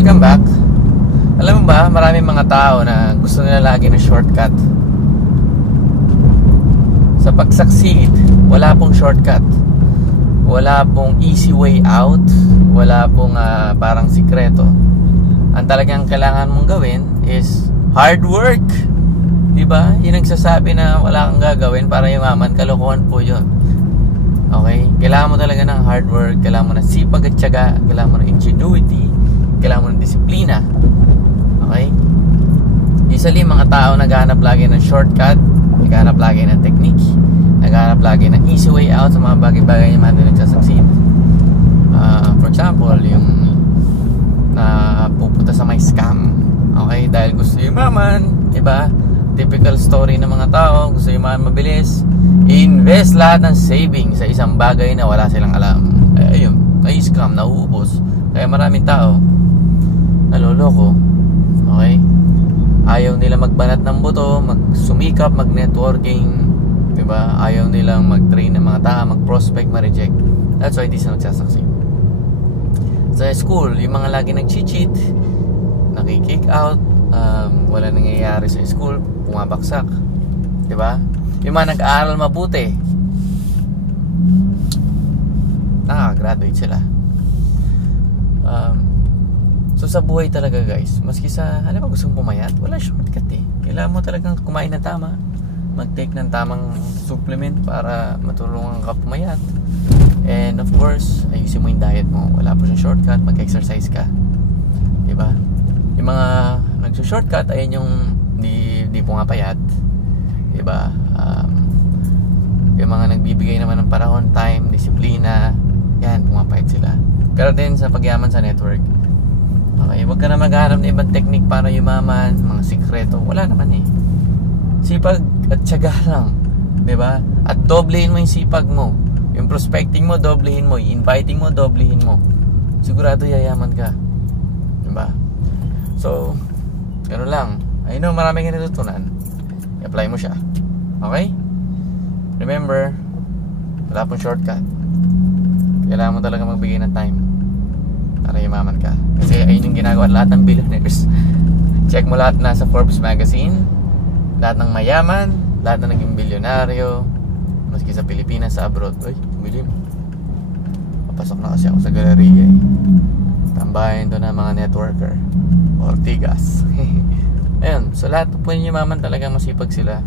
welcome back. Alam mo ba, maraming mga tao na gusto nila lagi ng shortcut. Sa pag-succeed, wala pong shortcut. Wala pong easy way out. Wala pong parang sikreto. Ang talagang kailangan mong gawin is hard work. Diba? Yung nagsasabi na wala kang gagawin para yumaman, kalokohan po yun. Okay? Kailangan mo talaga ng hard work. Kailangan mo ng sipag at tiyaga. Kailangan mo ng ingenuity. Kailangan mo ng disiplina. Okay? Usually, mga tao naghahanap lagi ng shortcut, naghahanap lagi ng technique, naghahanap lagi ng easy way out sa mga bagay-bagay na hindi nagsasucceed. For example, yung pupunta sa may scam. Okay? Dahil gusto yumaman, diba? Typical story ng mga tao, gusto yumaman mabilis, invest lahat ng savings sa isang bagay na wala silang alam. Ayun, may scam, nauubos. Kaya maraming tao naloloko. Okay? Ayaw nila magbanat ng buto, magsumikap, mag-networking, diba? Ayaw nilang mag-train ng mga tao, mag-prospect, ma-reject. That's why hindi sila nagsasucceed. Sa school, yung mga lagi nag-cheat, naki-kick out, wala nangyayari sa school, pumabaksak, diba? Yung mga nag-aaral mabuti, nakaka-graduate sila. So sa buhay talaga guys, maski sa alam mo gustong pumayat, wala shortcut eh. Kailangan mo talagang kumain ng tama, mag-take ng tamang supplement para matulungan ka pumayat. And of course, ayusin mo yung diet mo. Wala po siyang shortcut, mag-exercise ka. Diba? Yung mga nagso-shortcut, ayun yung di pumapayat. Diba? Yung mga nagbibigay naman ng panahon, time, disiplina, yan, pumapayat sila. Pero din sa pagyaman sa network, okay, huwag ka na maghanap ng ibang technique para yumaman, mga sikreto, wala naman eh. Sipag at tiyaga lang, diba? At doblehin mo yung sipag mo. Yung prospecting mo, doblehin mo. Yung inviting mo, doblehin mo. Sigurado yayaman ka, diba? So, gano'n lang. I know marami ka natutunan. I-apply mo siya. Okay? Remember, wala pong shortcut. Kailangan mo talaga magbigay ng time para yumaman ka. Kasi ayun yung ginagawa lahat ng billionaires. Check mo lahat na sa Forbes magazine. Lahat ng mayaman, lahat na naging bilyonaryo, maski sa Pilipinas, sa abroad. Uy, bilim. Papasok na kasi ako sa galeriya eh. Tambahin doon ng mga networker. Ortigas. Ayun, so lahat po yung yumaman talaga masipag sila.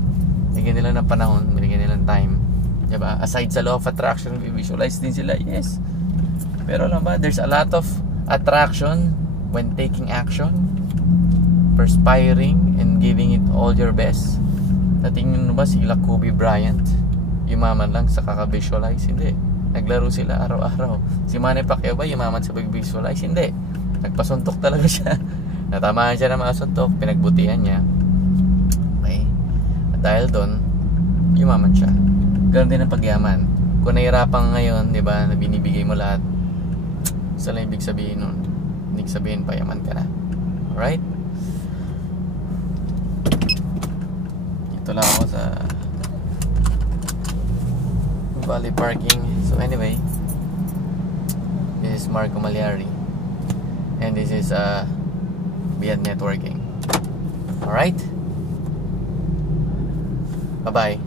Bigyan nila ng panahon, binigyan nila ng time. Diba? Aside sa law of attraction, visualize din sila. Yes. Pero alam ba, there's a lot of attraction when taking action, perspiring and giving it all your best. Natingin mo ba sila Kobe Bryant? Yumaman lang sa kaka-visualize? Hindi. Naglaro sila araw-araw. Si Manny Pacquiao ba yumaman sa pag-visualize? Hindi. Nagpasuntok talaga siya. Natamaan siya ng mga suntok, pinagbutihan niya. Okay. At dahil doon, yumaman siya. Ganun din ang pagyaman. Kung nahirapan ngayon, di ba, na binibigay mo lahat, saan lang ibig sabihin nun? Ibig sabihin, payaman ka na. Alright? Dito lang ako sa Valley Parking. So anyway, this is Marco Malyari. And this is Beyond Networking. Alright? Bye-bye.